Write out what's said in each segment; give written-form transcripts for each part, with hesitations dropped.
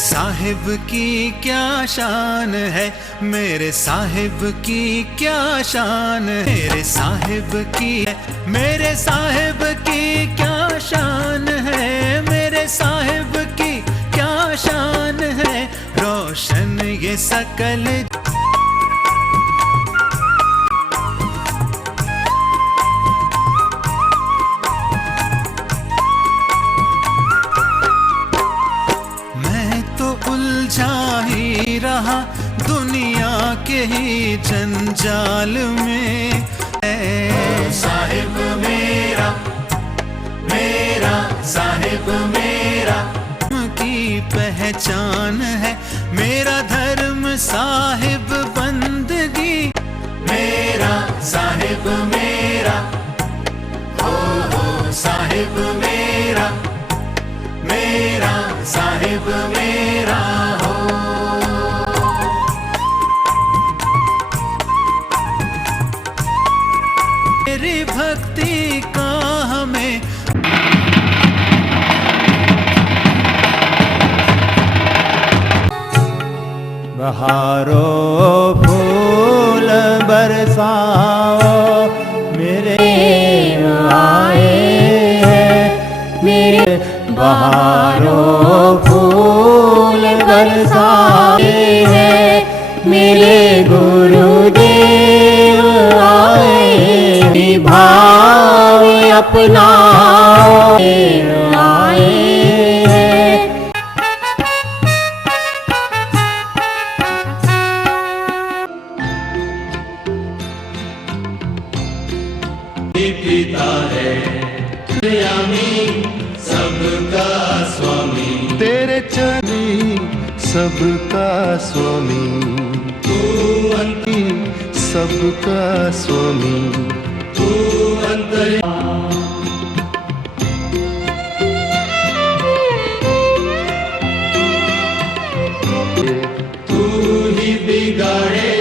साहिब की क्या शान है, मेरे साहिब की क्या शान है, मेरे साहिब की, मेरे साहिब की क्या शान है, मेरे साहिब की क्या शान है, रोशन ये सकल। उलझा ही रहा दुनिया के ही जंजाल में, साहिब मेरा, मेरा साहिब मेरा की पहचान है, मेरा धर्म साहिब बंदगी, मेरा साहिब मेरा, हो साहिब मेरा, मेरा साहिब मेरा हो। मेरी भक्ति का हमें बहारो फूल बरसाओ मेरे आए हैं, मेरे बहारो फूल बरसाए हैं, मेरे गुरुदेव आए, भाव अपनाओ आए हैं। पिता है सबका स्वामी, तेरे चली सबका स्वामी, तू अंती सबका स्वामी, तू अंतर्यामी, तू ही बिगाड़े,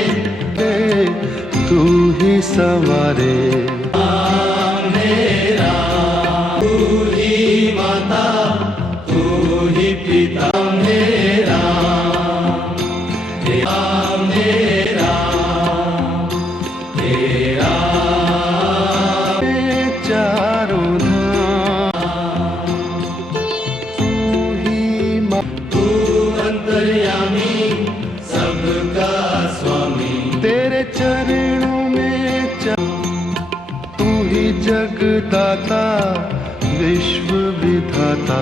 तू ही संवारे, तू ही माता, तू ही पिता मेरा, तेरा मेरा, तेरा चारों धाम, तू ही तू अंतर्यामी सबका स्वामी, तेरे चरणों में तू ही जगदाता विश्व विधाता।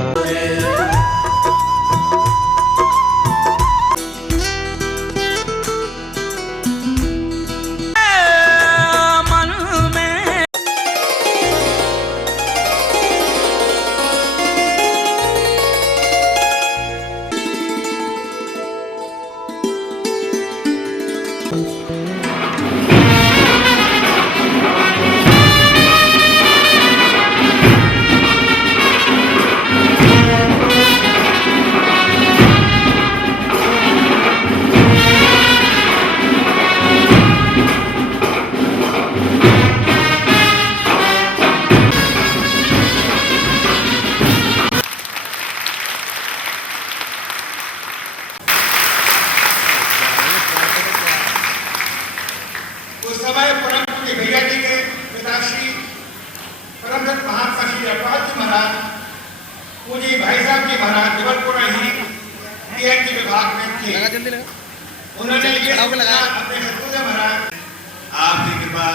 उस समय परम पूज्य भैया जी के पिताश्री परमहंस महात्मा श्री अप्रभात जी महाराज, पूज्य भाई साहब जी महाराज जबलपुर ही पीएचडी विभाग में थे। उन्होंने ये सोचा अपने सतपुजा महाराज, आपकी कृपा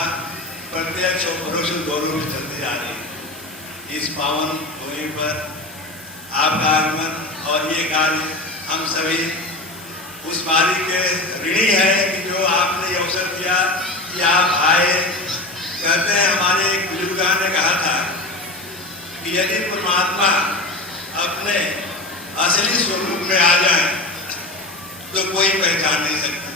प्रत्यक्ष और परोक्ष दोनों में चलती आ रही। इस पावन भूमि पर आपका आगमन और ये कार्य हम सभी उस मालिक के ऋणी है कि जो आपने ये अवसर दिया कि आप आए। कहते हैं हमारे एक बुजुर्ग ने कहा था कि यदि परमात्मा अपने असली स्वरूप में आ जाए तो कोई पहचान नहीं सकता।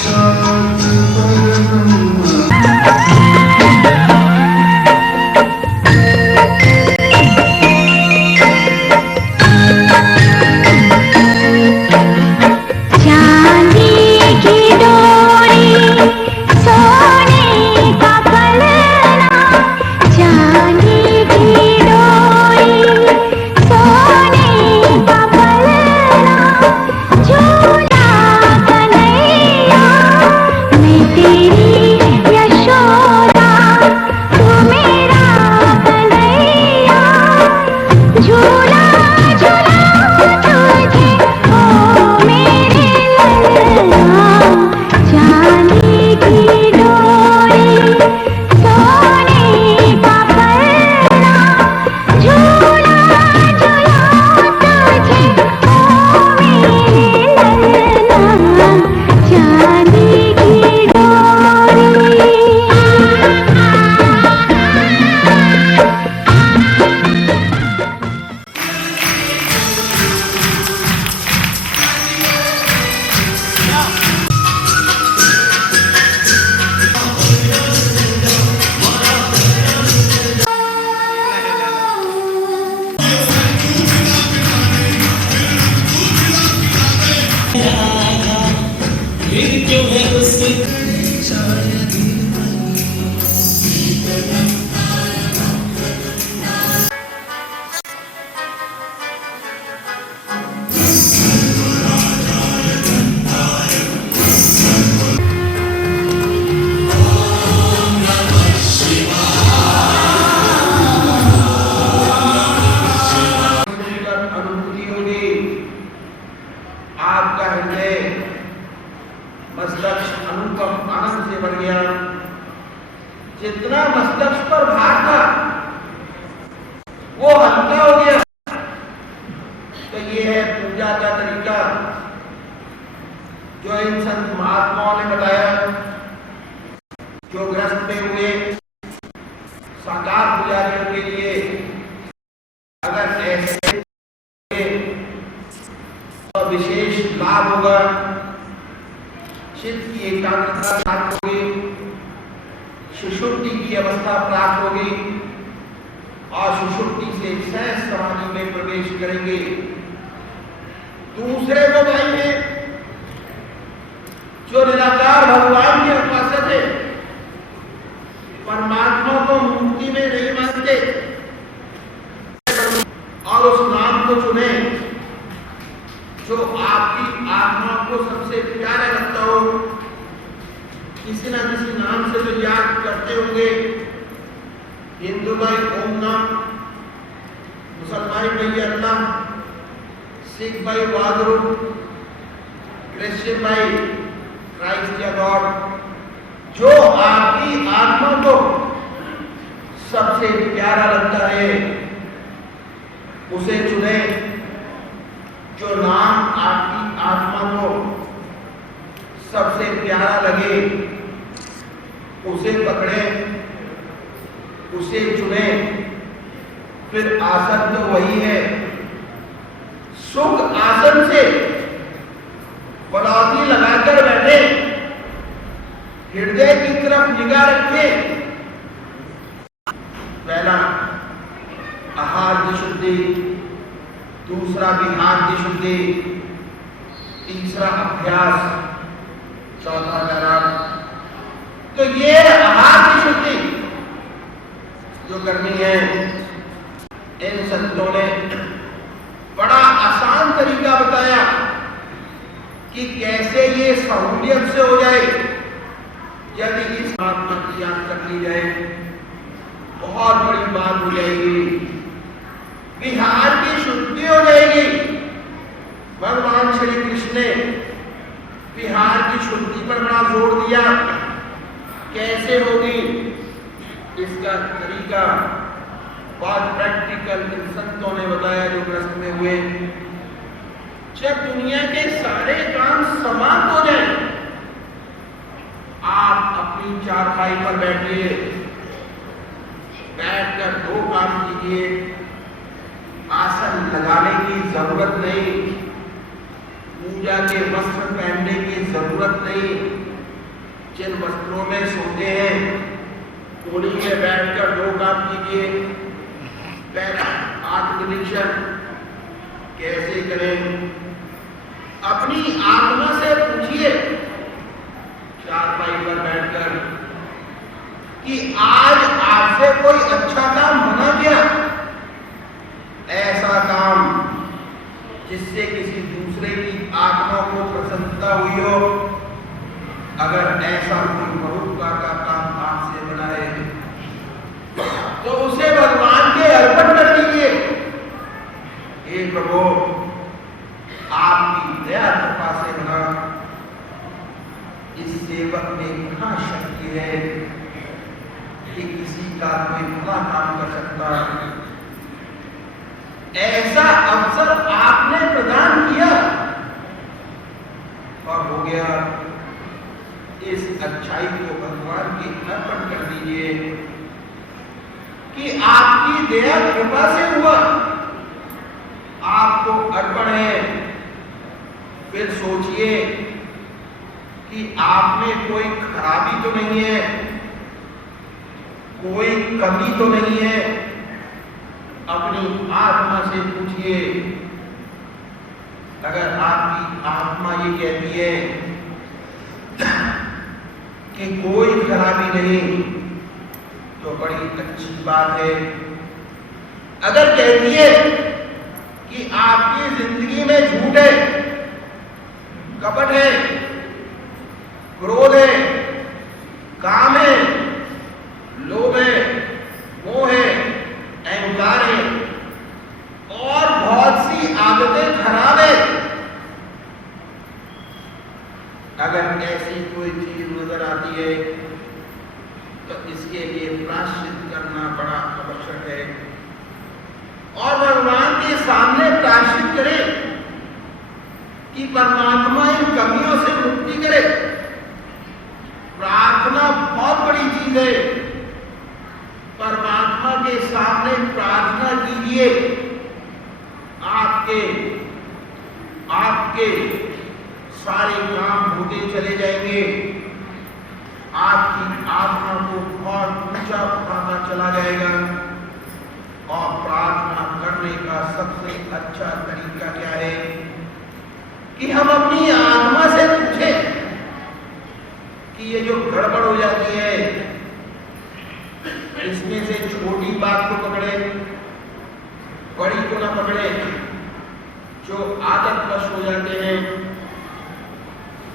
शांत फिर क्यों है उसका अनुभूति होगी। आपका हृदय मस्तक अनुकंप आनंद से भर गया। जितना मस्तक पर भार था वो हल्का हो गया। तो ये है पूजा का तरीका जो इन संत महात्माओं ने बताया, जो ग्रस्त में हुए साकार पुजारियों के लिए अगर ऐसे तो विशेष लाभ होगा। चित्त की एकाग्रता प्राप्त होगी, सुषुप्ति की अवस्था प्राप्त होगी और सुषुप्ति से सहज समाधि में प्रवेश करेंगे। दूसरे को पाएंगे जो निराकार भगवान के उपासक है, परमात्मा को मुक्ति में नहीं मानते और उस नाम को चुने जो आपकी आत्मा को सबसे प्यारा लगता हो। किसी न किसी नाम से जो याद करते होंगे, हिंदू भाई ओम नाम, मुसलमान भाई अल्लाह, सिख भाई वाहगुरु, क्रिश्चियन भाई क्राइस्ट या गॉड। जो आपकी आत्मा को सबसे प्यारा लगता है उसे चुने। जो नाम आपकी आत्मा को सबसे प्यारा लगे उसे पकड़े, उसे चुने। फिर आसन तो वही है। सुख आसन से बलौती लगाकर बैठे, हृदय की तरफ निगाह रखे। पहला आहार की शुद्धि, दूसरा विहार की शुद्धि, तीसरा अभ्यास, चौथा व्यायाम। तो ये आहार की शुद्धि जो करनी है, इन संतों ने बड़ा आसान तरीका बताया कि कैसे ये सहूलियत से हो जाए। यदि इस आत्मा की याद कर ली जाए बहुत बड़ी बात हो जाएगी। विहार की शुद्धि हो जाएगी। भगवान श्री कृष्ण ने विहार की शुद्धि पर बड़ा जोर दिया। कैसे होगी इसका तरीका बहुत प्रैक्टिकल इन संतों ने बताया जो ग्रस्त में हुए। जब दुनिया के सारे काम समाप्त हो जाए, आप अपनी चारपाई पर बैठिए, बैठकर दो काम कीजिए। आसन लगाने की जरूरत नहीं, पूजा के वस्त्र पहनने की जरूरत नहीं। जिन वस्त्रों में सोते हैं कोली में बैठकर दो काम कीजिए। पहला आत्मनिरीक्षण कैसे करें, अपनी आत्मा से पूछिए चारपाई पर बैठकर कि आज आपसे कोई अच्छा काम बना क्या, ऐसा काम जिससे किसी दूसरे की आत्मा को प्रसन्नता हुई हो। अगर ऐसा कोई परोपकार का काम आपसे बना है तो उसे भगवान के अर्पण कर दीजिए। हे प्रभु, आपकी दया कृपा से बना इस सेवक में कहाँ शक्ति है कि किसी का कोई भला काम कर सकता। ऐसा अवसर आपने प्रदान किया और हो गया। इस अच्छाई को भगवान के अर्पण कर दीजिए कि आपकी दया कृपा से हुआ, आपको अर्पण है। फिर सोचिए कि आप में कोई खराबी तो नहीं है, कोई कमी तो नहीं है। अपनी आत्मा से पूछिए। अगर आपकी आत्मा ये कहती है कि कोई खराबी नहीं तो बड़ी अच्छी बात है। अगर कहती है कि आपकी जिंदगी में झूठ है, कपट है, क्रोध है, काम है, लोभ है, मोह है, अहंकार है और बहुत सी आदतें खराब है, अगर ऐसी कोई चीज नजर आती है तो इसके लिए प्रायश्चित करना बड़ा आवश्यक है और भगवान के सामने प्रायश्चित करे कि परमात्मा इन कमियों से मुक्ति करे। प्रार्थना बहुत बड़ी चीज है। परमात्मा के सामने प्रार्थना कीजिए, आपके सारे काम होते चले जाएंगे, आपकी आत्मा को बहुत ऊंचा उठाना चला जाएगा। और प्रार्थना करने का सबसे अच्छा तरीका क्या है कि हम अपनी आत्मा से पूछें कि ये जो गड़बड़ हो जाती है, इसमें से छोटी बात को पकड़े, बड़ी को ना पकड़े, जो आदतवश हो जाते हैं,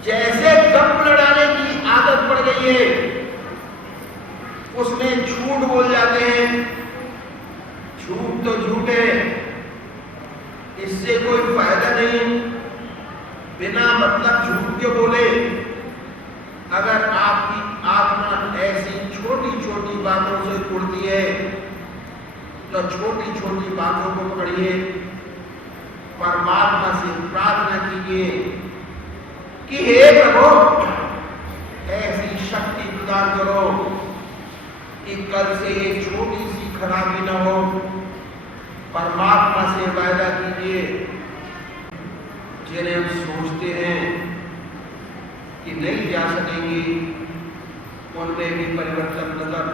जैसे गप लड़ाने की आदत पड़ गई है, उसमें झूठ बोल जाते हैं। झूठ तो झूठ है, इससे कोई फायदा नहीं, बिना मतलब झूठ के बोले। अगर आपकी आत्मा ऐसी छोटी छोटी बातों से उड़ती है तो छोटी छोटी बातों को पकड़िए, परमात्मा से प्रार्थना कीजिए कि हे प्रभु ऐसी शक्ति प्रदान करो कि कल से ये छोटी सी खराबी न हो। परमात्मा से वायदा कीजिए, जिन्हें हम सोचते हैं कि नहीं जा सकेंगे, उनमें भी परिवर्तन नजर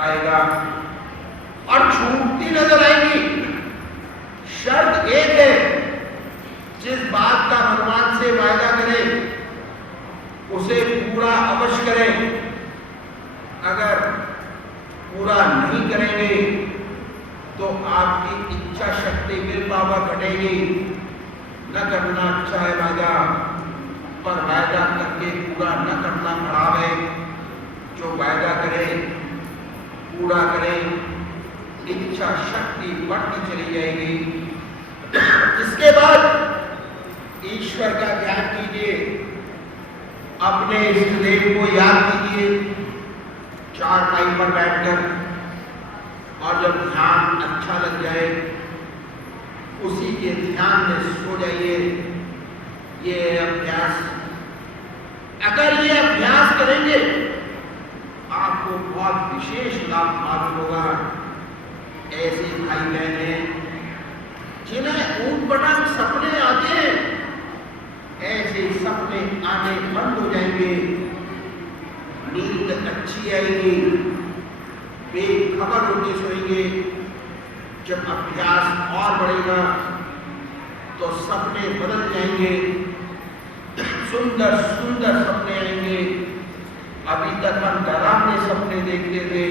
आएगा और छूटती नजर आएगी। शर्त एक है, जिस बात का भगवान से वायदा करें उसे पूरा अवश्य करें। अगर पूरा नहीं करेंगे तो आपकी इच्छा शक्ति विल पावर घटेगी। न करना अच्छा है वायदा, पर वायदा करके पूरा न करना खराब है। जो वायदा करें पूरा करें, इच्छा शक्ति बढ़ती चली जाएगी। इसके बाद ईश्वर का ध्यान कीजिए, अपने इष्ट देव को याद कीजिए चारपाई पर बैठकर, और जब ध्यान अच्छा लग जाए उसी के ध्यान में सो जाइए। ये अभ्यास, अगर ये अभ्यास करेंगे आपको बहुत विशेष लाभ मालूम होगा। ऐसे भाई बहन हैं जिन्हें ऊट-पटांग सपने आते हैं, ऐसे सपने आने बंद हो जाएंगे, नींद अच्छी आएगी, बेखबर होके सोएंगे। जब अभ्यास और बढ़ेगा तो सपने बदल जाएंगे, सुंदर सुंदर सपने आएंगे। अभी तक हम डरावने सपने देखते थे,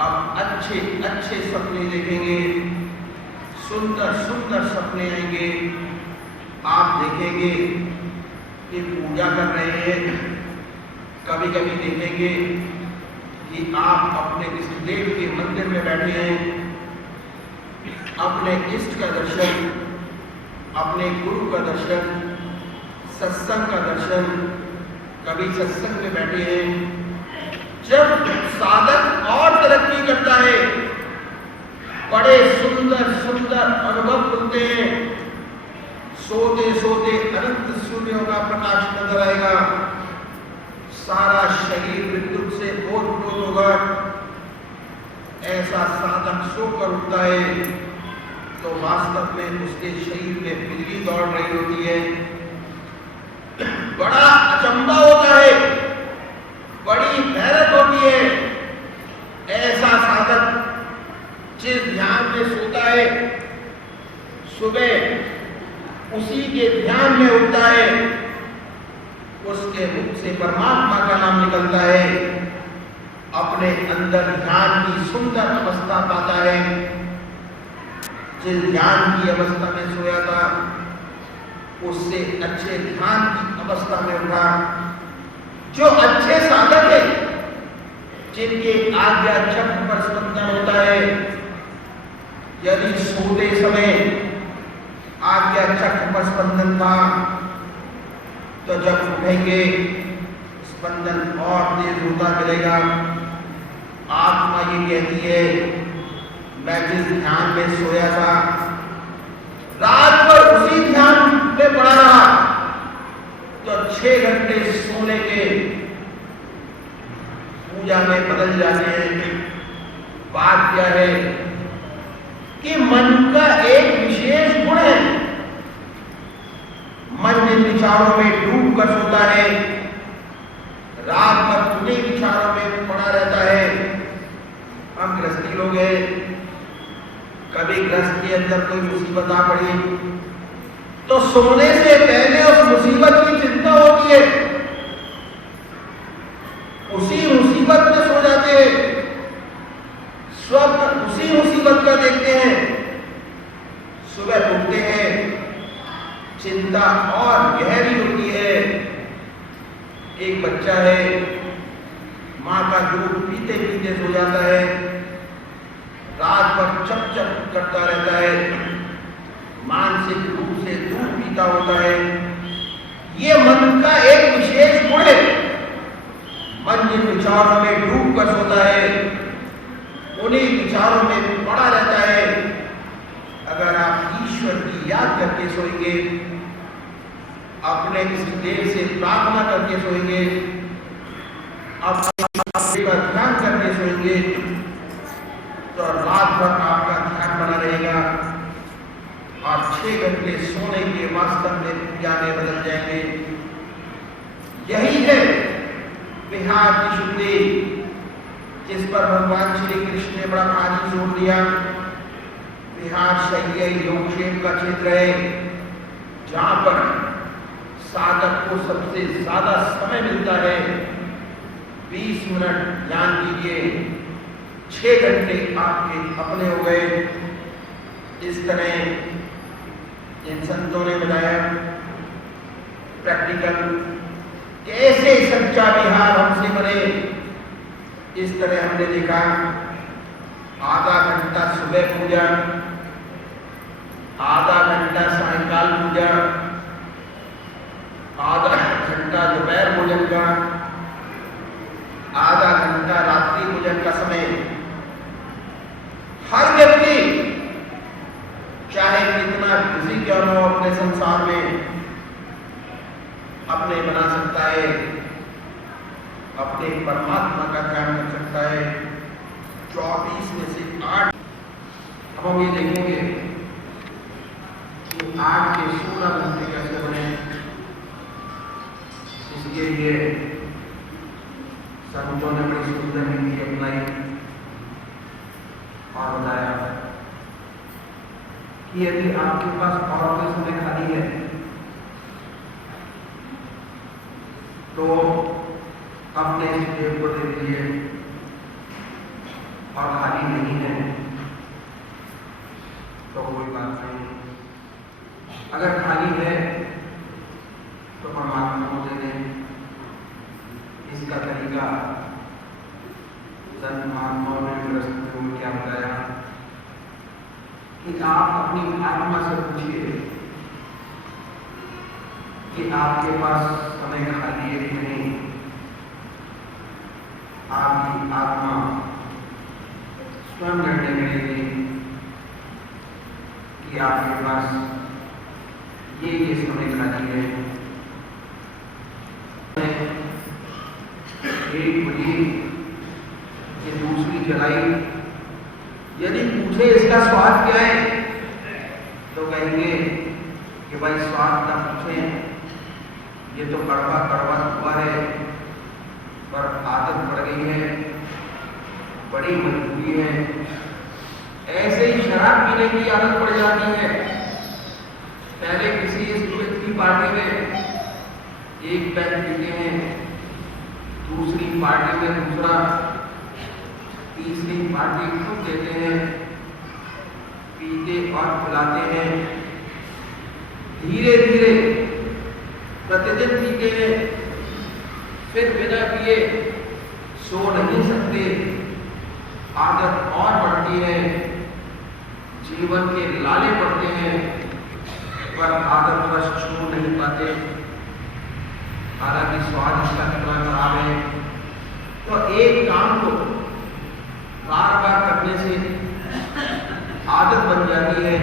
अब अच्छे अच्छे सपने देखेंगे, सुंदर सुंदर सपने आएंगे। आप देखेंगे कि पूजा कर रहे हैं, कभी कभी देखेंगे कि आप अपने इष्ट देव के मंदिर में बैठे हैं, अपने इष्ट का दर्शन, अपने गुरु का दर्शन, सत्संग का दर्शन, कभी सत्संग में बैठे हैं। जब साधक और तरक्की करता है, बड़े सुंदर सुंदर अनुभव मिलते हैं। सोते सोते अनंत सूर्यों का प्रकाश नजर आएगा, सारा शरीर विद्युत से ओतप्रोत होगा। ऐसा साधक सोकर उठता है तो वास्तव में उसके शरीर में बिजली दौड़ रही होती है। बड़ा अचंभा होता है, बड़ी हैरत होती है। ऐसा साधक जिस ध्यान में सोता है, सुबह उसी के ध्यान में उठता है, उसके उसके मुख से परमात्मा का नाम निकलता है, अपने अंदर ध्यान की सुंदर अवस्था पाता है। जिस ध्यान की अवस्था में सोया था उससे अच्छे ध्यान की अवस्था में उठा। जो अच्छे साधक है, जिनके आज्ञा चक्र पर स्पंदन होता है, यदि सोते समय आज्ञा चक्र पर स्पंदन था तो जब उठेंगे स्पंदन और तेज होता मिलेगा। आत्मा ये कहती है, मैं जिस ध्यान में सोया था रात भर उसी ध्यान में पड़ा रहा, तो 6 घंटे सोने के पूजा में बदल जाते हैं। बात क्या है कि मन का एक विशेष गुण है, मन जिन विचारों में डूब कर सोता है, रात भर उन्हीं विचारों में पड़ा रहता है। हम गृहस्थी लोग हैं, कभी गृहस्थ के अंदर कोई मुसीबत आ पड़ी तो सोने से पहले उस मुसीबत की चिंता होती है, उसी मुसीबत में सो जाते हैं, स्वप्न उसी मुसीबत का देखते हैं, सुबह उठते हैं, चिंता और गहरी होती है। एक बच्चा है, माँ का दूध पीते पीते सो जाता है, रात भर चप चप करता रहता है, मानसिक रूप से दूध पीता होता है। ये मन का एक विशेष गुण है। मन जिन विचारों में डूब कर सोता है उन्हीं विचारों में पड़ा रहता है। अगर आप ईश्वर की याद करके सोएंगे, अपने किसी देव से प्रार्थना करके सोएंगे, अपने ध्यान करके सोएंगे, तो रात भर आपका ध्यान बना रहेगा और 6 घंटे सोने के वास्तव में पूजा में बदल जाएंगे। यही है विहार की शुद्धि, जिस पर भगवान श्री कृष्ण ने बड़ा भारी जोर दिया। विहार शैय योगक्षेम का क्षेत्र है, जहां पर साधक को सबसे ज्यादा समय मिलता है। 20 मिनट ध्यान कीजिए, 6 घंटे आपके अपने हो गए। इस तरह इन संतों ने बताया प्रैक्टिकल कैसे सच्चा विहार हमसे बने। इस तरह हमने देखा, आधा घंटा सुबह पूजा, आधा घंटा सायंकाल पूजा, आधा घंटा दोपहर भोजन का, आधा घंटा रात्रि भोजन का समय। हर व्यक्ति चाहे कितना बिजी क्यों न हो अपने संसार में, अपने बना सकता है, अपने परमात्मा का ध्यान कर सकता है। 24 में से 8। अब हम ये देखेंगे कि 8 के 16 घंटे कैसे बने। इसके लिए संतों ने बड़ी सुंदर नीति अपनाई और बताया कि यदि आपके पास और कोई समय खाली है तो अपने इस देव को दे दीजिए, और खाली नहीं है तो कोई बात नहीं। अगर खाली है तो परमात्मा को दे दें। इसका तरीका संत महात्माओं ने क्या बताया कि आप अपनी आत्मा से पूछिए कि आपके पास समय खाली है कि नहीं। आपकी आत्मा स्वयं निर्णय करेगी कि आपके पास ये समय खाली है। एक बुझी ये दूसरी जलाई। यदि पूछे इसका स्वाद क्या है तो कहेंगे कि भाई स्वाद ना पूछें, ये तो कड़वा कड़वा हुआ है, पर आदत पड़ गई है, बड़ी मजबूरी है। ऐसे ही शराब पीने की आदत पड़ जाती है। पहले किसी स्कूल की पार्टी में एक पैक पीते हैं, दूसरी पार्टी में दूसरा, तीसरी पार्टी खुद देते हैं, पीते और पिलाते हैं। धीरे धीरे प्रतिदिन पीते हैं, फिर बिना पिए सो नहीं सकते। आदत और बढ़ती है, जीवन के लाले पड़ते हैं, पर आदतवश छू नहीं पाते। हालांकि स्वाद इसका कितना खराब है। तो एक काम को बार बार करने से आदत बन जाती है।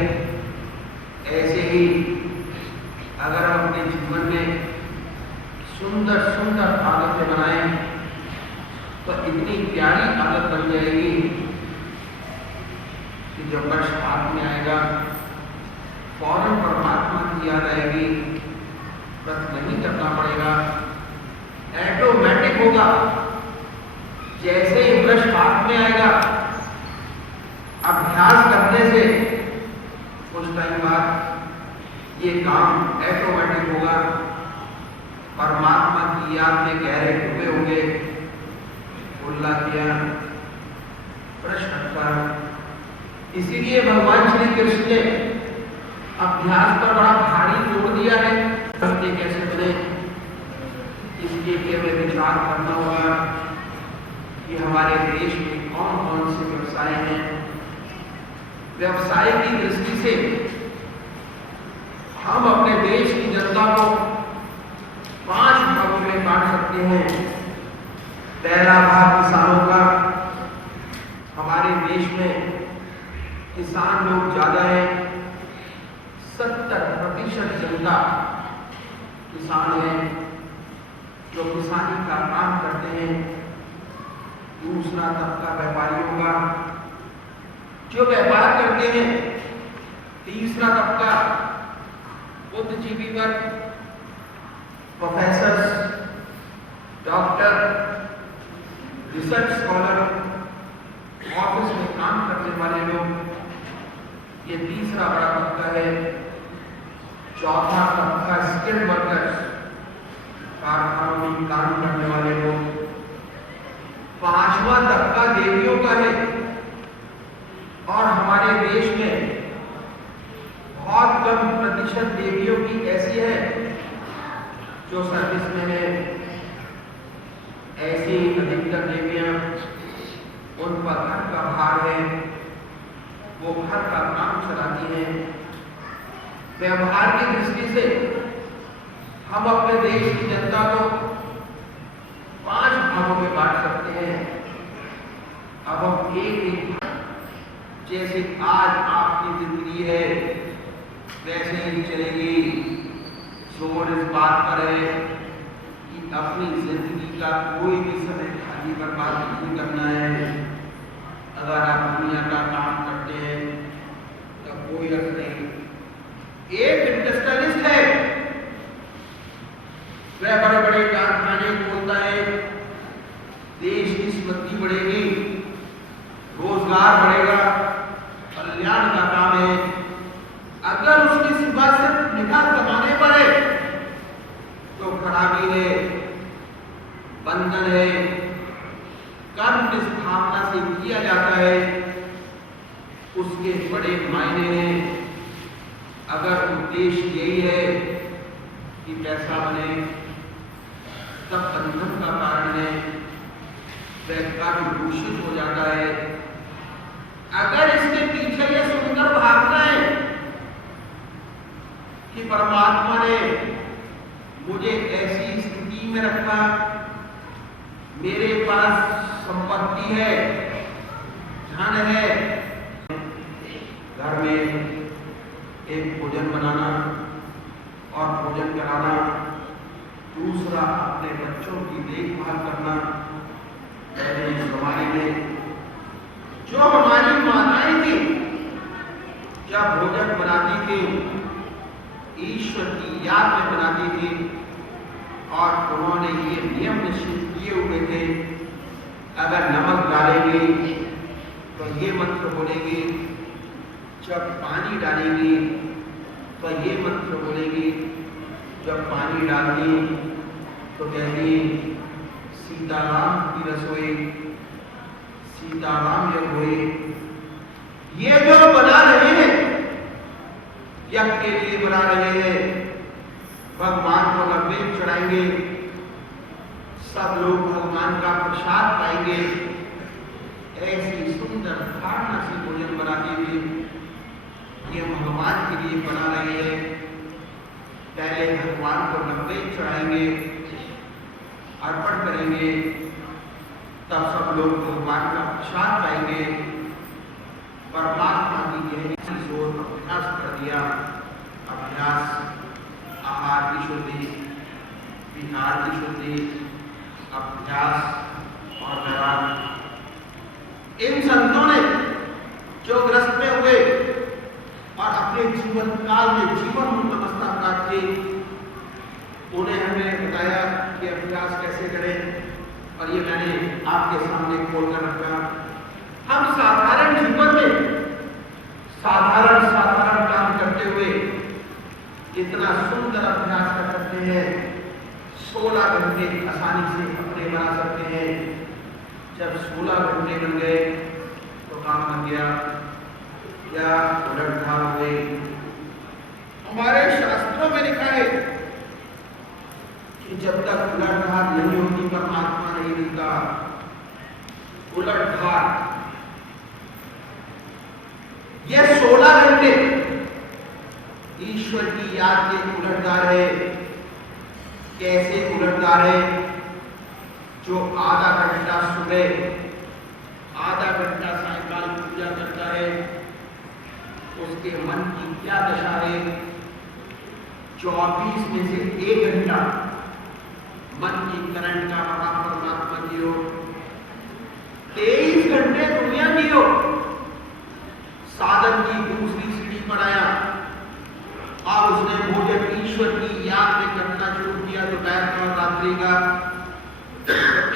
ऐसे ही अगर हम अपने जीवन में सुंदर सुंदर आदतें बनाएं तो इतनी प्यारी आदत बन जाएगी कि जब वर्ष हाथ में आएगा फौरन परमात्मा की याद आएगी, व्रत नहीं करना पड़ेगा, ऑटोमेटिक होगा। जैसे ही ब्रश हाथ में आएगा, अभ्यास करने से कुछ टाइम बाद ये काम ऑटोमेटिक होगा। परमात्मा की याद में गहरे डूबे होंगे। उल्ला किया, प्रश्न रखा। इसीलिए भगवान श्री कृष्ण ने अभ्यास पर बड़ा भारी जोर दिया है। भक्ति कैसे बने, इसके लिए हमें विचार करना होगा कि हमारे देश में कौन कौन से व्यवसाय हैं। व्यवसाय की दृष्टि से हम अपने देश की जनता को 5 भागों में बांट सकते हैं। पहला भाग किसानों का। हमारे देश में किसान लोग ज्यादा है, 70% जनता किसान है जो किसानी का काम करते हैं। दूसरा तबका व्यापारियों का जो व्यापार करते हैं। तीसरा तबका बुद्धिजीवी वर्ग, professors, doctor, research scholar, office में काम करने वाले लोग, ये तीसरा बड़ा तबका है। चौथा तबका स्किल्ड वर्कर्स, कारखानों में काम करने वाले लोग। पांचवा तबका देवियों का है। और हमारे देश में बहुत कम प्रतिशत देवियों की ऐसी है जो सर्विस में है। ऐसी अधिकतर देवियां, उन पर घर का भार है, वो घर का काम चलाती हैं। व्यवहार की दृष्टि से हम अपने देश की जनता को 5 भागों में बांट सकते हैं। अब हम एक जैसे आज आपकी जिंदगी है वैसे ही चलेगी। जोर इस बात पर है कि अपनी जिंदगी का कोई भी समय खाली बर्बाद नहीं करना है। अगर आप दुनिया का काम करते हैं तो कोई अर्थ नहीं। एक इंडस्ट्रियलिस्ट है, वह बड़े बड़े कारखाने खोलता है, देश की समृद्धि बढ़ेगी, रोजगार बढ़ेगा, कल्याण का काम है। अगर उसकी सिवा सिर्फ निकाह कमाने पर है तो खराबी है, बंधन है। कर्म जिस भावना से किया जाता है उसके बड़े मायने हैं। अगर उद्देश्य यही है कि पैसा बने, तब बंधन का कारण है, वह कर्म दूषित हो जाता है। अगर इसके पीछे यह सुंदर भावना है कि परमात्मा ने मुझे ऐसी स्थिति में रखा, मेरे पास संपत्ति है, धन है, घर में एक भोजन बनाना और भोजन कराना, दूसरा अपने बच्चों की देखभाल करना। पहले इस जमाने में जो हमारी माताएं थी जब भोजन बनाती थी ईश्वर की याद में बनाती थी और उन्होंने ये नियम निश्चित किए हुए थे, अगर नमक डालेंगे तो ये मंत्र बोलेंगे, जब पानी डालेंगे तो ये मंत्र बोलेंगे, जब पानी डाल दी तो कहती सीताराम की रसोई, सीताराम यज्ञ हुए। ये जो बना रहे हैं यज्ञ के लिए बना रहे हैं, भगवान को नैवेद्य चढ़ाएंगे, सब लोग भगवान का प्रसाद पाएंगे। ऐसी सुंदर धारणा से भोजन बनाते हुए ये भगवान के लिए बना रहे हैं। पहले भगवान को नैवेद्य चढ़ाएंगे, अर्पण करेंगे, तब सब लोग भगवान का प्रसाद पाएंगे। परमात्मा की गहरी जोर अभ्यास कर दिया। अभ्यास, आहार की शुद्धि, विहार की शुद्धि, अभ्यास और व्यायाम। इन संतों ने जो ग्रस्त में हुए और अपने जीवन काल में जीवन मुक्त अवस्था प्राप्त की, उन्हें हमें बताया कि अभ्यास कैसे करें, और ये मैंने आपके सामने खोल कर रखा। हम साधारण जीवन में साधारण काम करते हुए इतना सुंदर अभ्यास कर सकते हैं। 16 घंटे आसानी से अपने बना सकते हैं। जब 16 घंटे बन गए तो काम बन गया या उलटधार हुए। हमारे शास्त्रों में लिखा है कि जब तक उलटधार नहीं होती परमात्मा नहीं मिलता। उलटधार, ये 16 घंटे ईश्वर की याद के उलटधार है। कैसे उलटधार है? जो आधा घंटा सुबह, आधा घंटा सायकाल पूजा करता है, उसके मन की क्या दशा है? 24 में से 1 घंटा मन की करंट का प्रभाव परमात्मा की ओर, 23 घंटे दुनिया की ओर। साधन की दूसरी सीढ़ी पर आया और उसने भोजन ईश्वर की याद में करना शुरू किया। दोपहर का और रात्रि का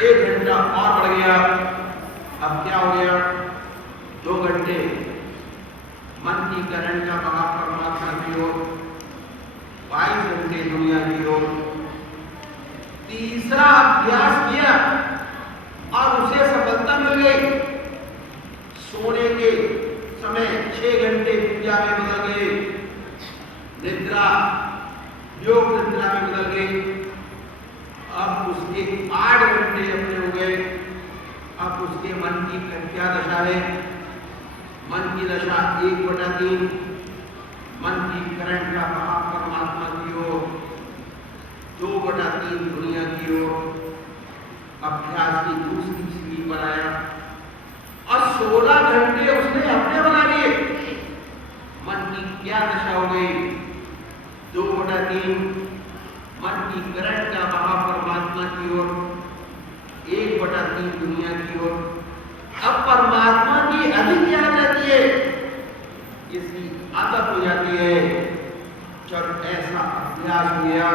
1 घंटा और बढ़ गया। अब क्या हो गया? 2 घंटे मन की करंट का प्रभाव परमात्मा की ओर, 22 घंटे दुनिया की ओर। तीसरा अभ्यास किया और उसे सफलता मिल गई। सोने के समय 6 घंटे पूजा में बदल गए, निद्रा योग निद्रा में बदल गई। अब उसके 8 घंटे अपने हो गए। अब उसके मन की क्या दशा है? मन की दशा 1/3, मन की करंट का प्रभाव परमात्मा की ओर, 2/3 दुनिया की ओर। अभ्यास की दूसरी सीढ़ी पर आया और 16 घंटे उसने अपने बना लिए। मन की क्या दशा हो गई? 2/3 मन की करंट का प्रभाव परमात्मा की ओर, 1/3 दुनिया की ओर। अब परमात्मा की अधिक याद रहती है, इसकी आदत हो जाती है। जब ऐसा अभ्यास हो गया,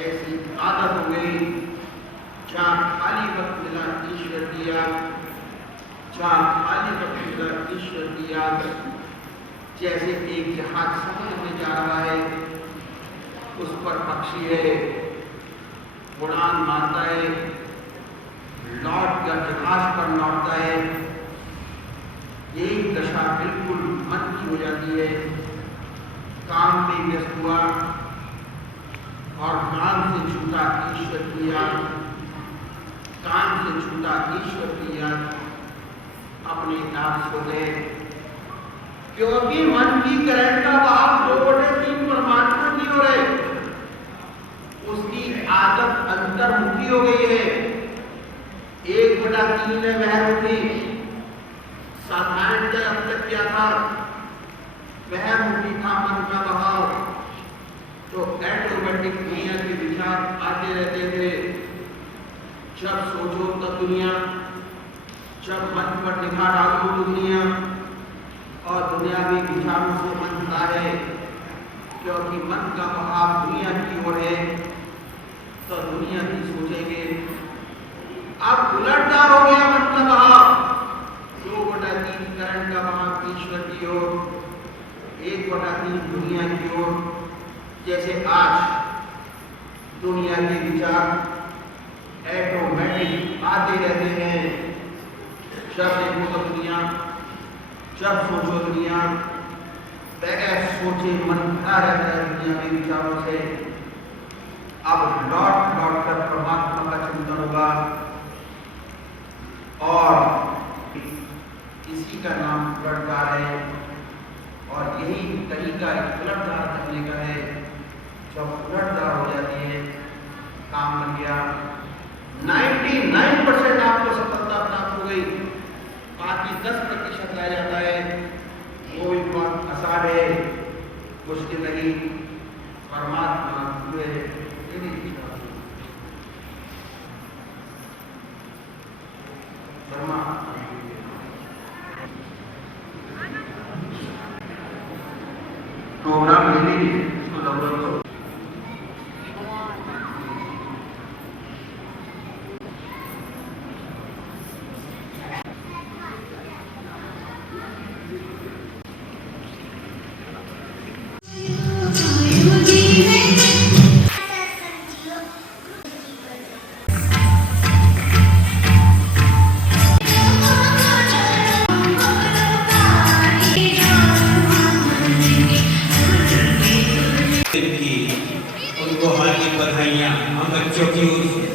ऐसी आदत हो गई, जहाँ खाली वक्त मिला ईश्वर की याद, जहाँ खाली वक्त मिला ईश्वर की याद। जैसे एक जहाज समुद्र में जा रहा है, उस पर पक्षी है, उड़ान मारता है, लौट कर जहाज पर लौटता है। यही दशा बिल्कुल मन की हो जाती है। काम में व्यस्त हुआ और काम से छूटा ईश्वर की याद, काम से छूटा ईश्वर की याद, अपने आप सो गए। क्योंकि मन की करंट का भाव 2/3 परमात्मा की ओर है। उसकी आदत अंतर्मुखी हो गई है। 1/3 में बहिर्मुखी। साधारणतः अब तक क्या था? बहिर्मुखी था मन का भाव, तो ऑटोमेटिक दुनिया के विचार आते रहते थे। जब सोचो तब दुनिया, जब मन पर निगाह डालो तो दुनिया, और दुनियावी विचारों से मन भरा है। क्योंकि मन का भाव दुनिया की ओर है, तो दुनिया की सोचेंगे। अब उलटदार हो गया मन का भाव। 2/3 करंट का भाव ईश्वर की ओर, 1/3 दुनिया की ओर। जैसे आज दुनिया के विचार ऑटोमेटिक आते रहते हैं। जब देखो तो दुनिया, जब सोचो दुनिया, बगैर सोचे मन भरा रहता है दुनिया के विचारों से। अब लौट लौट कर परमात्मा का चिंतन होगा और इसी का नाम उलटदार है। और यही तरीका उलटदार करने का है। जब उलटदार हो जाती है, काम बन गया, 99% आपको सफलता प्राप्त हो गई, बाकी 10% रह जाता है। वो भी बहुत आसान है, मुश्किल नहीं। परमात्मा हुए प्रोग्राम ले लीजिए, इसको डाउनलोड करो। उनको हार्दिक बधाइयाँ हम बच्चों की ओर से।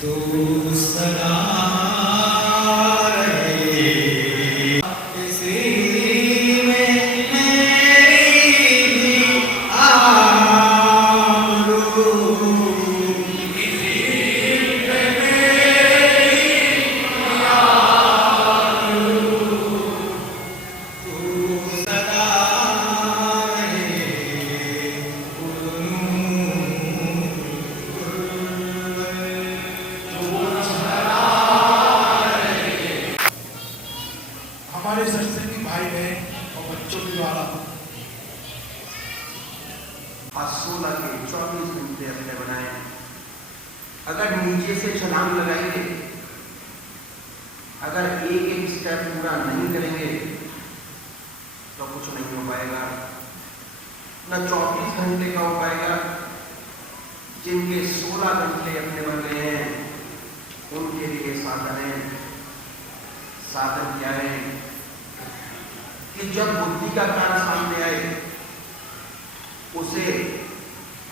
तू सदा रहे इसी में मेरी भी आरू, इसी में मेरी आरू, तू सदा हमारे संस्कृति भाई बहन और बच्चों के द्वारा आज 16 के 24 घंटे अपने बनाए। अगर नीचे से छलांग लगाएंगे, अगर एक एक स्टेप पूरा नहीं करेंगे तो कुछ नहीं हो पाएगा। न 24 घंटे का हो पाएगा। जिनके 16 घंटे अपने बन गए हैं उनके लिए साधन है। साधन क्या है कि जब बुद्धि का ज्ञान सामने आए उसे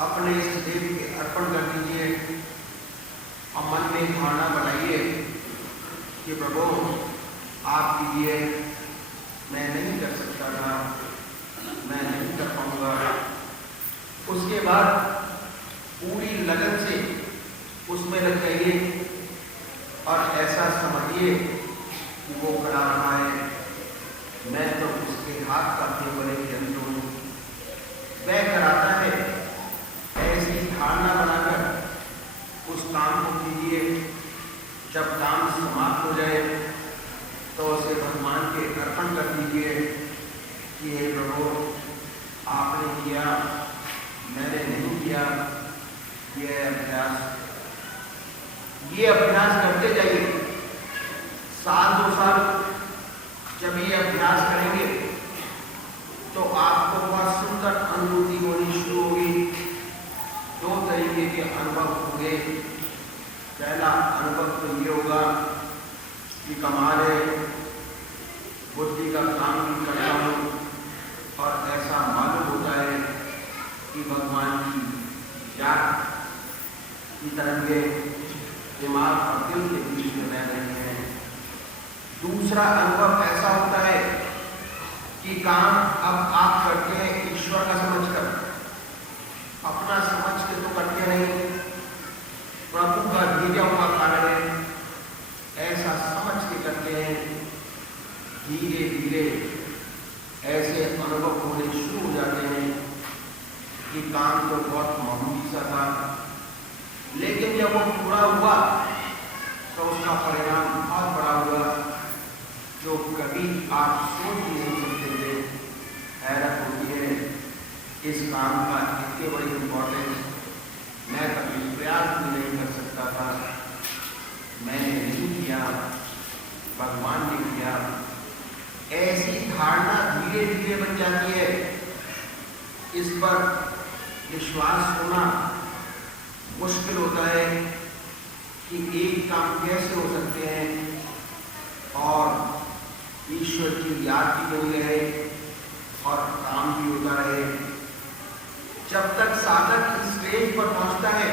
अपने इष्ट देव के अर्पण कर दीजिए और मन में धारणा बनाइए कि प्रभु आप कीजिए, मैं नहीं कर सकता था, मैं नहीं कर पाऊंगा। उसके बाद पूरी लगन से उसमें लग जाइए और ऐसा समझिए कि वो करा रहा है, मैं तो उसके हाथ का केवल एक यंत्र हूं, वह कराता है। ऐसी धारणा बनाकर उस काम को कीजिए। जब काम समाप्त हो जाए तो उसे भगवान के अर्पण कर दीजिए कि हे प्रभु आपने किया, मैंने नहीं किया। ये अभ्यास करते जाइए। साल 2 साल जब ये अभ्यास करेंगे तो आपको बहुत सुंदर अनुभूति होनी शुरू होगी। 2 तरीके के अनुभव होंगे। पहला अनुभव तो ये होगा कि कमाल है, बुद्धि का काम भी करता हूँ और ऐसा मालूम होता है कि भगवान की याद की तरंगे दिमाग और दिल के बीच में बह रही हैं। दूसरा अनुभव ऐसा होता है कि काम अब आप करते हैं ईश्वर का समझकर, अपना समझ के तो करते नहीं, प्रभु का भेजा हुआ कारण है, ऐसा समझ के करते हैं। धीरे धीरे ऐसे अनुभव होने शुरू हो जाते हैं कि काम तो बहुत मामूली सा था, लेकिन जब वो पूरा हुआ तो उसका परिणाम बहुत बड़ा हुआ जो कभी आप सोच भी नहीं सकते थे। हैरत होती है इस काम का इतनी बड़ी इम्पोर्टेंस मैं कभी प्रयास भी नहीं कर सकता था, मैंने नहीं किया, भगवान ने किया। ऐसी धारणा धीरे धीरे बन जाती है। इस पर विश्वास होना मुश्किल होता है कि एक काम कैसे हो सकते हैं और ईश्वर की याद भी बनी रहे और काम भी होता रहे। जब तक साधक इस स्टेज पर पहुंचता है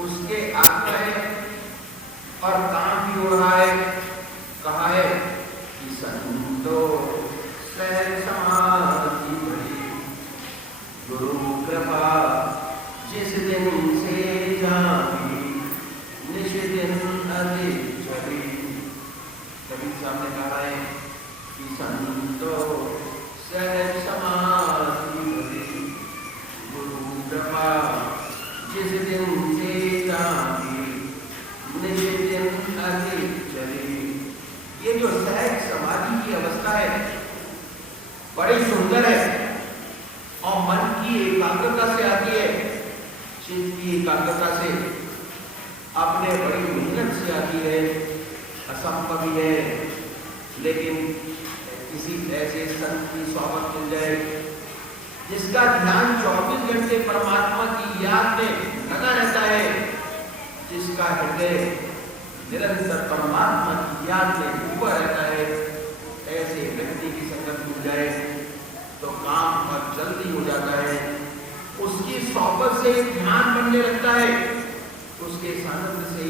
उसके आगे है और काम भी हो रहा है। कहा है कि संतो सहज समाधि भरी, गुरु कृपा जिस दिन से जागी, निश दिन अधिक चली। कबीर साहब ने कहा है कि संतो सहज समाधि भरी, गुरु कृपा जिस दिन से जागी, निश दिन अधिक चली। ये जो सहज समाधि की अवस्था है बड़ी सुंदर है और मन की एकाग्रता से आती है, चित्त की एकाग्रता से, अपने बड़ी मेहनत से आती है। असंभव ही है, लेकिन किसी ऐसे संत की सोहबत मिल जाए जिसका ध्यान 24 घंटे परमात्मा की याद में लगा रहता है, जिसका हृदय निरंतर परमात्मा की याद में डूबा रहता है, ऐसे व्यक्ति की संगत मिल जाए तो काम बहुत जल्दी हो जाता है। उसकी सोहबत से ध्यान बनने लगता है, उसके सानिध्य से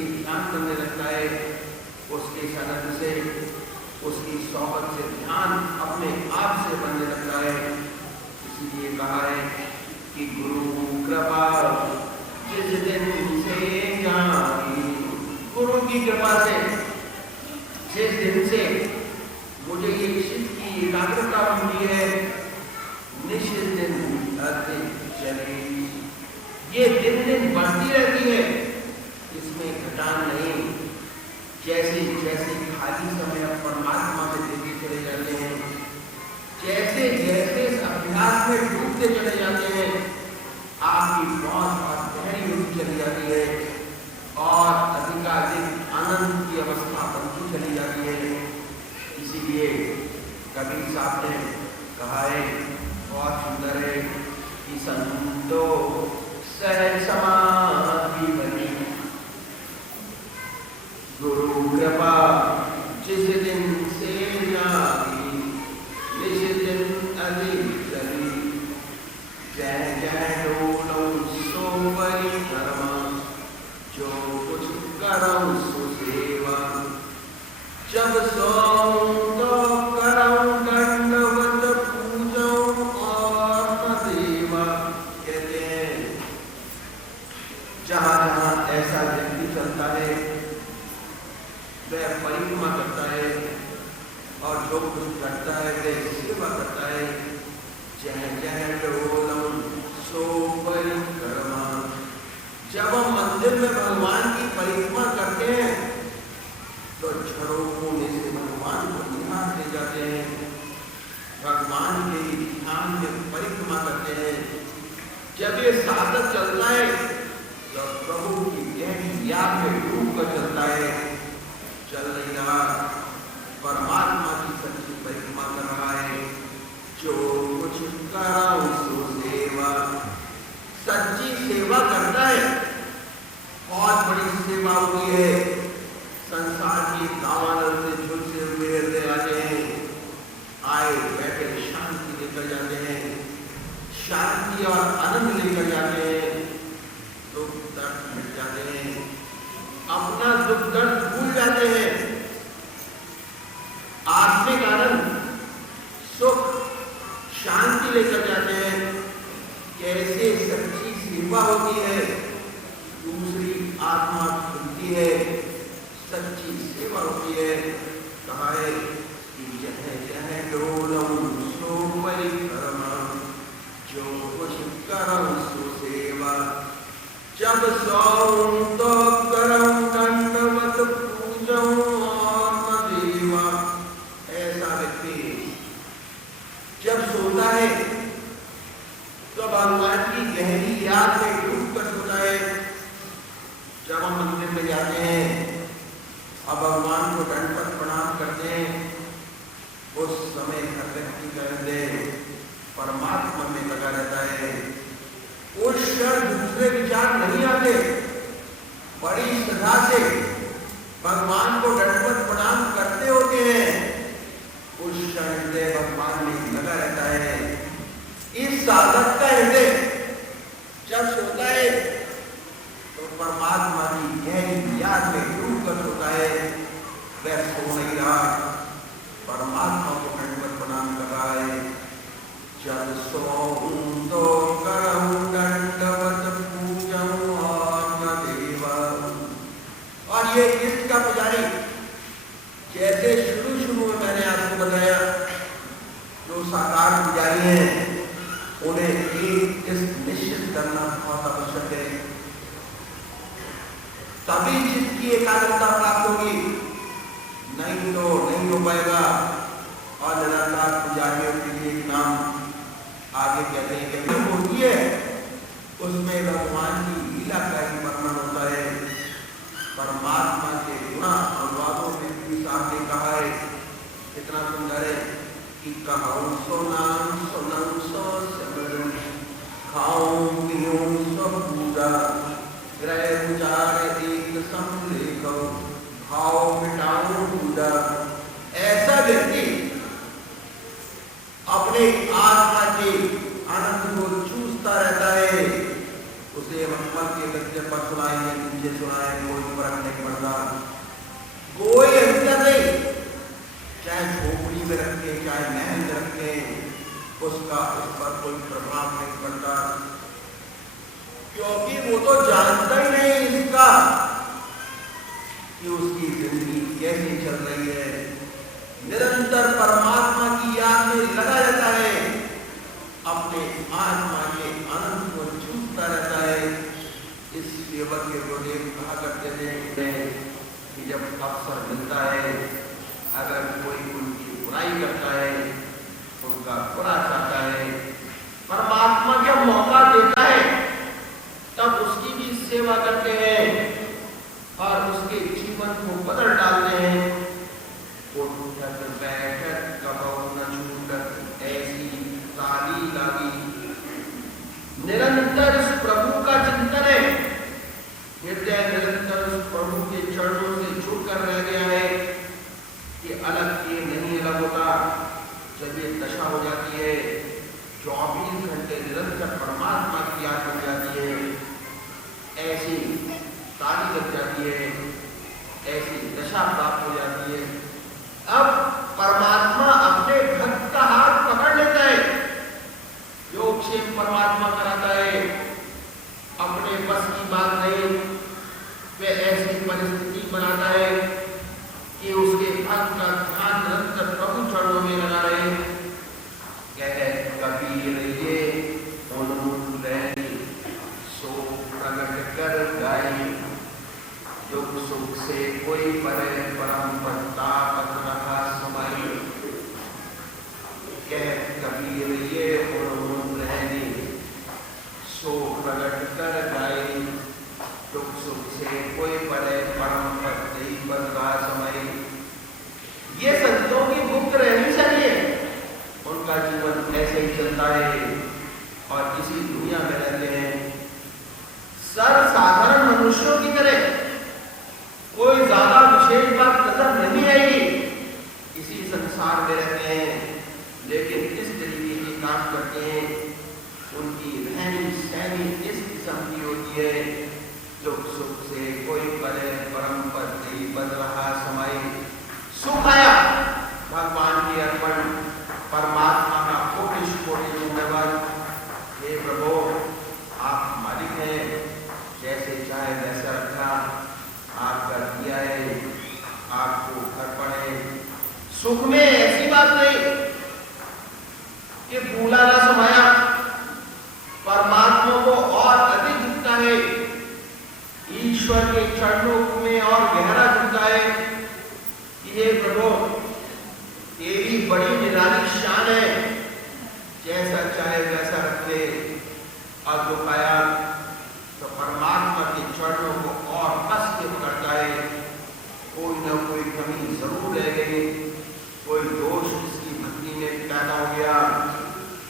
उसकी सोहबत से ध्यान अपने आप से बनने लगता है। इसलिए कहा है कि गुरु कृपा जिस दिन से जागी, गुरु की कृपा से जिस दिन से मुझे ये चित्त की एकाग्रता मिली है, निश्चित दिन अधिक चलेगी। ये दिन दिन बढ़ती रहती है, इसमें घटान नहीं। जैसे जैसे खाली समय परमात्मा में देते चले जाते हैं, जैसे जैसे इस अभ्यास में डूबते चले जाते हैं, आपकी बहुत और गहरी होती चली जाती है और अधिकाधिक आनंद की अवस्था बनती चली जाती है। इसीलिए कबीर साहब ने कहा है, बहुत सुंदर है कि संतो सहज समाधि बनी, गुरु कृपा जिस दिन से जागी, निज दिन अधिक चली, जय जय डोलो सो परिक्रमा, जो कुछ करो सो सेवा, जब सो तो करो दंडवत पूजो और न देवा। कहते हैं जहाँ जहाँ ऐसा व्यक्ति चलता है वह परिक्रमा करता है और जो कुछ करता है वह सेवा करता है। जय जय डोलम सो परिक्रमा। जब हम मंदिर में भगवान की परिक्रमा करते हैं तो झरोखों से भगवान को निहार ले जाते हैं, भगवान के ध्यान में परिक्रमा करते हैं। जब ये साधक चलता है तो प्रभु की गहरी याद में डूब कर चलता है, चल नहीं रहा, परमात्मा की सच्ची परिक्रमा कर रहा है। जो कुछ करो सो सेवा, सच्ची सेवा करता है। बहुत बड़ी सेवा होती है, संसार की दावानल से झुलसे हुए हृदय आते हैं, आए बैठे शांति लेकर जाते हैं, शांति और आनंद लेकर जाते हैं, दुख दर्द मिट जाते हैं, अपना दुख दर्द भूल जाते हैं, आत्मिक आनंद सुख शांति लेकर जाते हैं। कैसे सच्ची सेवा होती है, दूसरी आत्मा खुलती है, सच्ची सेवा होती है। कहा है कि जह जह डोलम सो परिक्रमा, जो कुछ करम सो सेवा, जब सो तो करम दंडवत पूजो और न देवा। ऐसा व्यक्ति जब सोता है तो भगवान की गहरी याद में डूब कर सोता है। जब हम मंदिर में जाते हैं और भगवान को दंडवत प्रणाम करते हैं, उस समय हर व्यक्ति का हृदय परमात्मा में लगा रहता है। उस क्षण दूसरे विचार नहीं आते, बड़ी श्रद्धा से भगवान को दंडवत प्रणाम करते होते हैं। उस क्षण हृदय भगवान में लगा रहता है। इस साधक का हृदय जब सोता है तो परमात्मा की गहरी याद में डूब कर सोता है। वह सो नहीं रहा, परमात्मा को दंडवत प्रणाम कर रहा है। जब सोऊं तो करऊं दंडवत पूजऊं और न देवा। और ये किसका पुजारी, जैसे शुरू में मैंने आपको बताया, जो साकार पुजारी हैं उन्हें एक निश्चित करना बहुत आवश्यक है, तभी जिसकी एकाग्रता प्राप्त होगी, नहीं तो नहीं हो पाएगा। और निराकार पुजारियों के लिए एक नाम आगे कहते हैं कि होती है, उसमें भगवान की लीला का ही वर्णन होता है। परमात्मा के गुणा अनुवादों में भी सामने कहा है, इतना सुंदर है कि कहो सो नाम सुनम सो सिमरन, खाऊं पीऊं सो पूजा, ग्रह गुजार एक समलेखो, भाव मिटाऊं पूजा। ऐसा व्यक्ति अपने आत्मा के आनंद को चूसता रहता है। उसे ऊपर के गद्य पर सुनाए या नीचे सुनाए कोई फर्क नहीं पड़ता, कोई अंतर नहीं। चाहे क्योंकि वो तो जानता ही नहीं इसका कि उसकी जिंदगी कैसी चल रही है। निरंतर परमात्मा की याद में लगा रहता है, अपने आत्मा के आनंद को चूसता रहता है। इस सेवक के गुरुदेव कहा करते थे कि जब अवसर मिलता है, अगर कोई उनकी बुराई करता है, उनका बुरा चाहता है, परमात्मा जब मौका देता है तब उसकी भी सेवा करते हैं और उसके जीवन को बदल डालते हैं। उठक बैठक कबहु न छूटक ऐसी ताली लागी। निरंतर इस प्रभु का चिंतन है, हृदय निरंतर उस प्रभु के चरणों से जुड़कर रह गया है कि अलग ये नहीं अलग होता। जब ये दशा हो जाती है, 24 घंटे निरंतर परमात्मा की याद बन जाती है, ऐसी ताली लग जाती है, ऐसी दशा प्राप्त हो जाती है। अब परमात्मा अपने भक्त का हाथ पकड़ लेता है, योगक्षेम परमात्मा कराता है। अपने बस की बात नहीं, वे ऐसी परिस्थिति बनाता है कि उसके भक्त का ध्यान निरंतर प्रभु चरणों में लगा रहे। कहे कबीर ये उन्मूल सो प्रगट कर गाई, दुख सुख से कोई परे परम पत्ता पत रहा समय। कह कबीर ये उन्मूल सो प्रगट कर गाई, दुख सुख से कोई परे परम पद नहीं बन रहा समय। ये संतों की मुक्त रहनी चाहिए, उनका जीवन ऐसे ही चलता है और इसी दुनिया में रहते हैं सर्वसाधारण मनुष्यों की तरह। कोई ज्यादा विशेष बात नजर नहीं आई, इसी संसार में रहते हैं, लेकिन किस तरीके के काम करते हैं, उनकी रहनी सहनी इस किस्म की होती है। दुख सुख से कोई परे परम पद नहीं बन रहा समय। सुख आया भगवान की अर्पण, परमात्मा का कोटि कोटि धन्यवाद। हे प्रभु, आप मालिक हैं, जैसे चाहे वैसा रखा, आप कर दिया है, आपको अर्पण है। सुख में ऐसी बात नहीं कि भूला ना समाया, परमात्मा को और अधिक झुकता है, ईश्वर के चरणों में और गहरा झुकता है। ये प्रभु तेरी बड़ी निराली शान है, जैसा चाहे वैसा रखे। और दुख आया तो परमात्मा के चरणों को और कस के पकड़ता है। कोई ना कोई कमी जरूर रह गई, कोई दोष इसकी भक्ति में पैदा हो गया,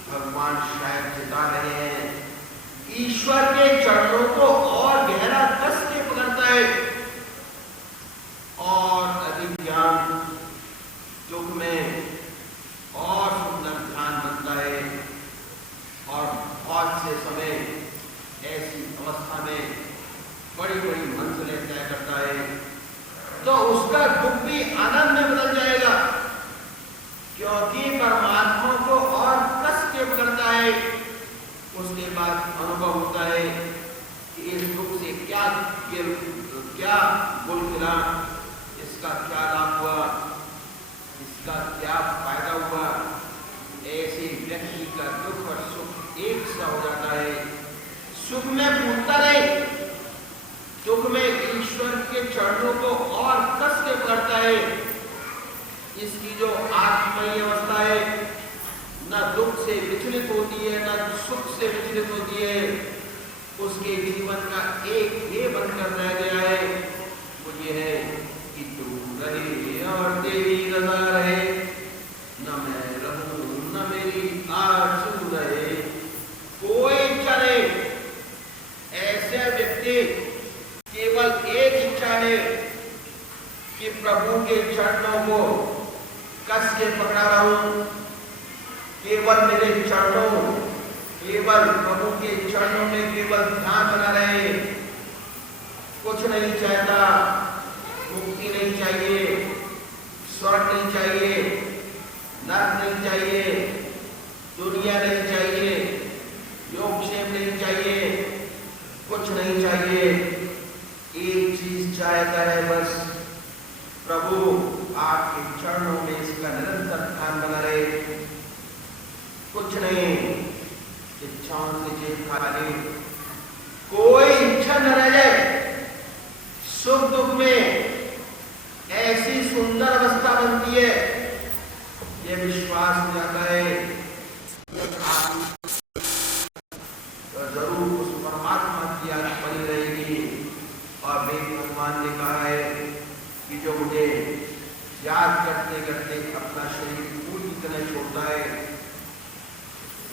भगवान शायद चिता रहे हैं। ईश्वर के चरणों को और गहरा कस के पकड़ता है और अधिक ज्ञान दुख में और सुंदर ध्यान बनता है। और बहुत से समय ऐसी अवस्था में बड़ी बड़ी मंजिलें तय करता है, तो उसका दुख भी आनंद में बदल जाएगा, क्योंकि परमात्मा को और कस के पकड़ता है। उसके बाद अनुभव होता है कि इस दुख से क्या गुल खिला, इसका क्या लाभ हुआ, इसका क्या फायदा हुआ। ऐसे व्यक्ति का दुख और सुख एक सा हो जाता है। सुख में भूलता नहीं, दुख में ईश्वर के चरणों को और कस के पकड़ता है। इसकी जो आत्मयी अवस्था है, न दुख से विचलित होती है, न सुख से विचलित होती है। उसके जीवन का एक ये बनकर रह गया है, वो ये है कि तू रहे और तेरी रजा रहे, न मैं रहूं न मेरी आरज़ू रहे। कोई चले, ऐसे व्यक्ति केवल एक इच्छा है कि प्रभु के चरणों को कस के पकड़ा रहूं, केवल मेरे चरणों, केवल प्रभु के चरणों में केवल ध्यान बना रहे, कुछ नहीं चाहता। मुक्ति नहीं चाहिए, स्वर्ग नहीं चाहिए, नर्क नहीं चाहिए, दुनिया नहीं चाहिए, योगक्षेम नहीं चाहिए, कुछ नहीं चाहिए, एक चीज चाहता है बस, प्रभु आपके चरणों में इसका निरंतर ध्यान बना रहे। कुछ नहीं, इच्छाओं से जेब खाली, कोई इच्छा न रह जाए। सुख दुख में ऐसी सुंदर अवस्था बनती है, यह विश्वास हो जाता है तो जरूर उस परमात्मा की याद बनी रहेगी। और वेद भगवान ने कहा है कि जो मुझे याद करते करते अपना शरीर पूरी तरह छोड़ता है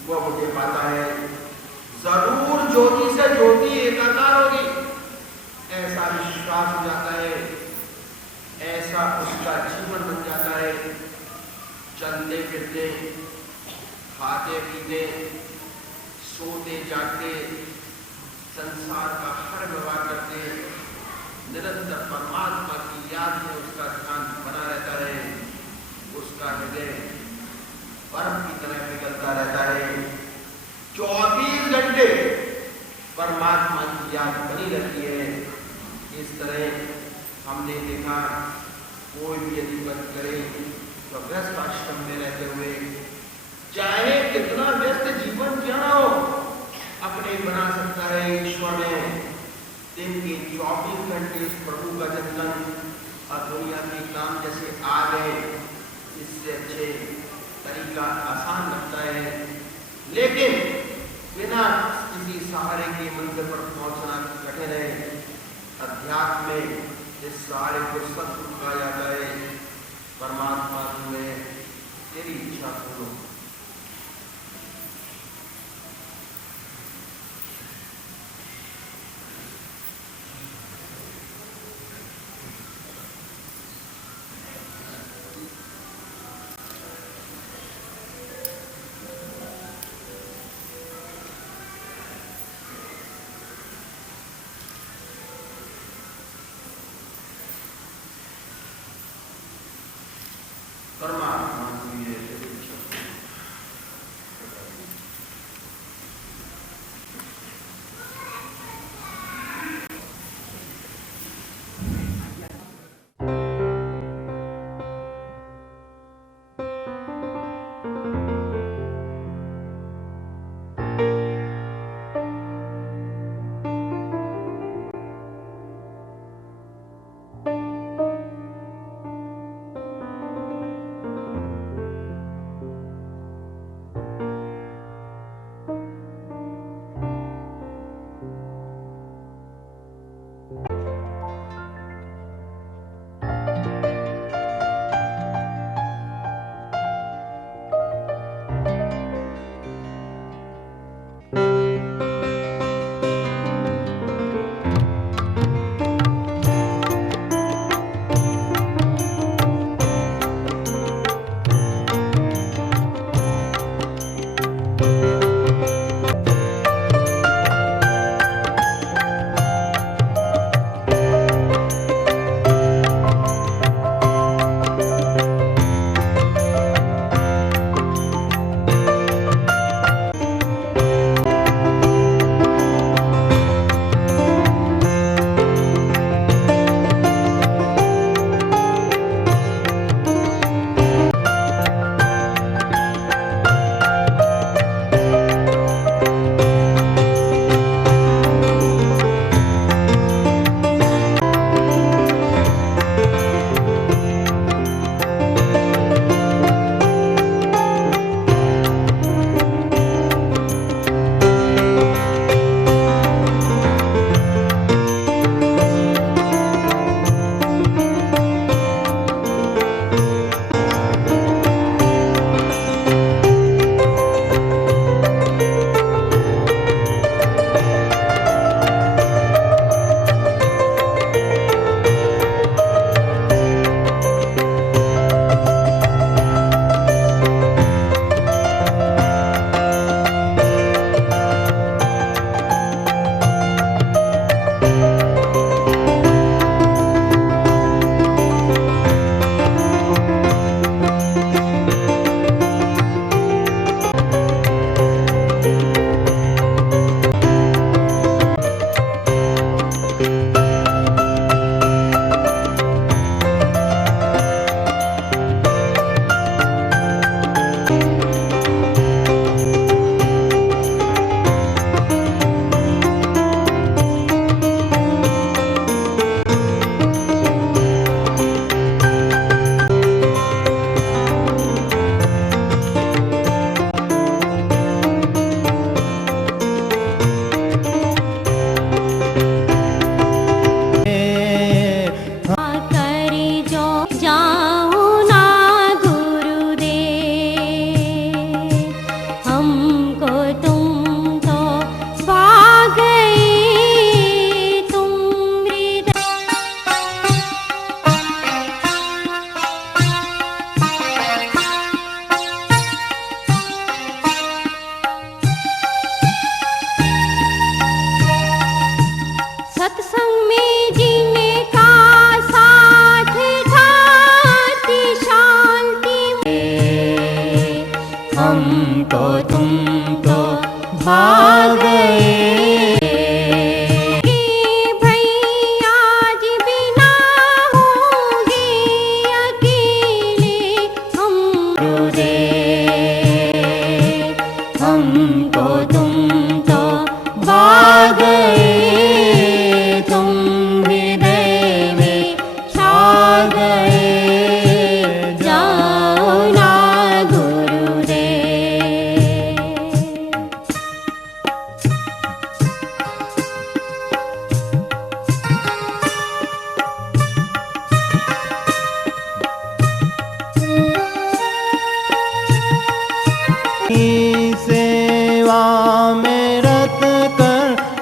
वो मुझे पाता है। जरूर ज्योति से ज्योति एकाकार होगी, ऐसा विश्वास हो जाता है, ऐसा उसका जीवन बन जाता है। चलते फिरते, खाते पीते, सोते जागते, संसार का हर व्यवहार करते निरंतर परमात्मा की याद में उसका ध्यान बना रहता है। उसका हृदय बर्फ की तरह पिघलता रहता है। 24 घंटे परमात्मा की याद बनी रहती है। इस तरह हमने देखा, कोई भी यदि व्रत करे तो व्यस्त आश्रम में रहते हुए, चाहे कितना व्यस्त जीवन क्यों ना हो, अपने बना सकता है ईश्वर में दिन के 24 घंटे इस प्रभु का चिंतन। और दुनिया के काम जैसे आ गए, इससे अच्छे तरीका आसान लगता है, लेकिन बिना किसी सहारे के मंदिर पर पहुंचना कठिन है। अध्यात्म में इस सहारे को सत्य कहा जाता है। परमात्मा तुम्हें तेरी इच्छा सुनो। परमात्मा की ये इच्छा।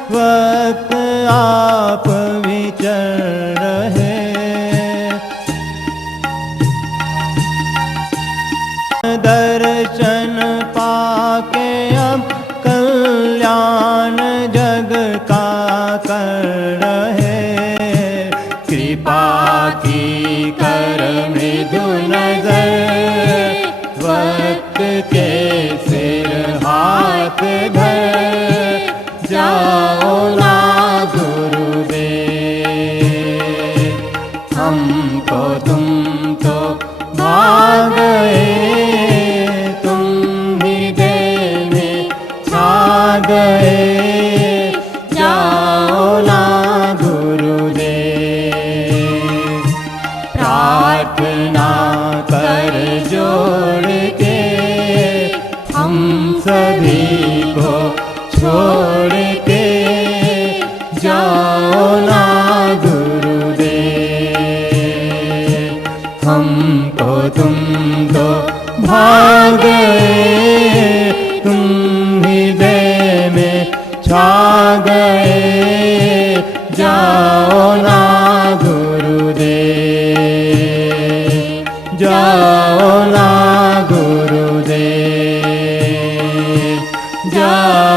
वक्त आप विचर रहे। दर्शन पाके अब कल्याण जग का कर रहे। कृपा की कर मृदु नजर, वक्त के सिर हाथ धर जाओ ना गुरुदेव। हमको तुम तो भाग गए, तुम हृदय में छा गए, जाओ ना गुरुदेव। प्रार्थना कर जोड़ के हम सभी को छोड़ के, जाओ ना गुरुदेव। हमको तुम तो भाग गए, तुम हृदय में छा गए, जाओ ना गुरुदेव, जाओ ना गुरुदेव, जाओ